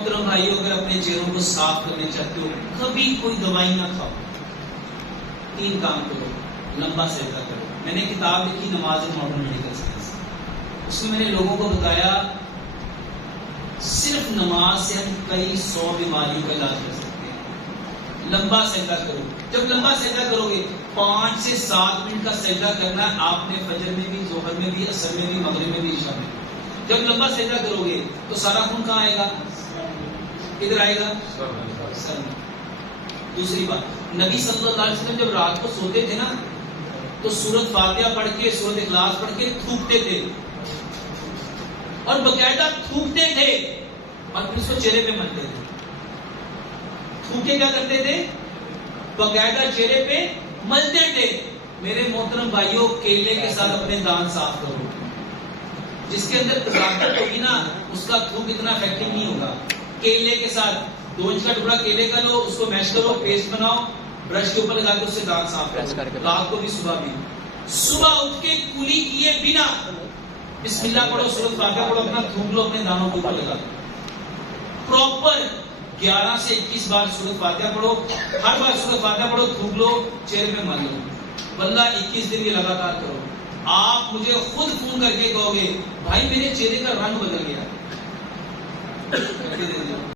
मोहतरम भाइयों, अगर अपने चेहरों को साफ करने चाहते हो, कभी कोई दवाई ना खाओ, 3 काम करो। लंबा सजदा करो। मैंने किताब लिखी नमाज मॉडर्न मेडिकल साइंस, उसमें मैंने लोगों को बताया सिर्फ नमाज से हम कई 100 बीमारियों का इलाज कर सकते हैं। लंबा सजदा करो। जब लंबा सजदा करोगे, 5 से 7 मिनट का सजदा करना है आपने, फजर में भी, जोहर में भी, असर में भी, मगरिब में भी, इशा में। जब लंबा सजदा करोगे तो सारा खून कहाँ आएगा? किधर आएगा? सर में। दूसरी बात, नबी सल्लल्लाहु अलैहि वसल्लम जब रात को सोते थे ना, तो सूरत फातिहा पढ़ के, सूरत इखलास पढ़ के थूकते थे, और बकायदा थूकते थे, और फिर उसको चेहरे पे मलते थे। थूके क्या करते थे? बकायदा चेहरे पे मलते थे। मेरे मोहतरम भाइयों, केले के साथ अपने दांत साफ करो। जिसके अंदर ताकत होगी ना, उसका थूक इतना इफेक्टिव नहीं होगा। केले के साथ 2 इंच का टुकड़ा केले का लो, उसको मैश करो, पेस्ट बनाओ, ब्रश के ऊपर लगा के उससे दांत साफ करो, रात को भी सुबह भी। सुबह उठ के कुली किए बिना बिस्मिल्लाह पढ़ो, सूरत फातिहा पढ़ो, अपना थूक लो, अपने दानों के ऊपर लगा दो। प्रॉपर 11 से 21 बार सूरत फातिहा पढ़ो, हर बार सूरत फातिहा पढ़ो, थूक लो, चेहरे पे मल लो। वल्लाह 21 दिन ये लगातार करो। आप मुझे खुद फोन करके कहोगे, भाई मेरे चेहरे का रंग बदल गया।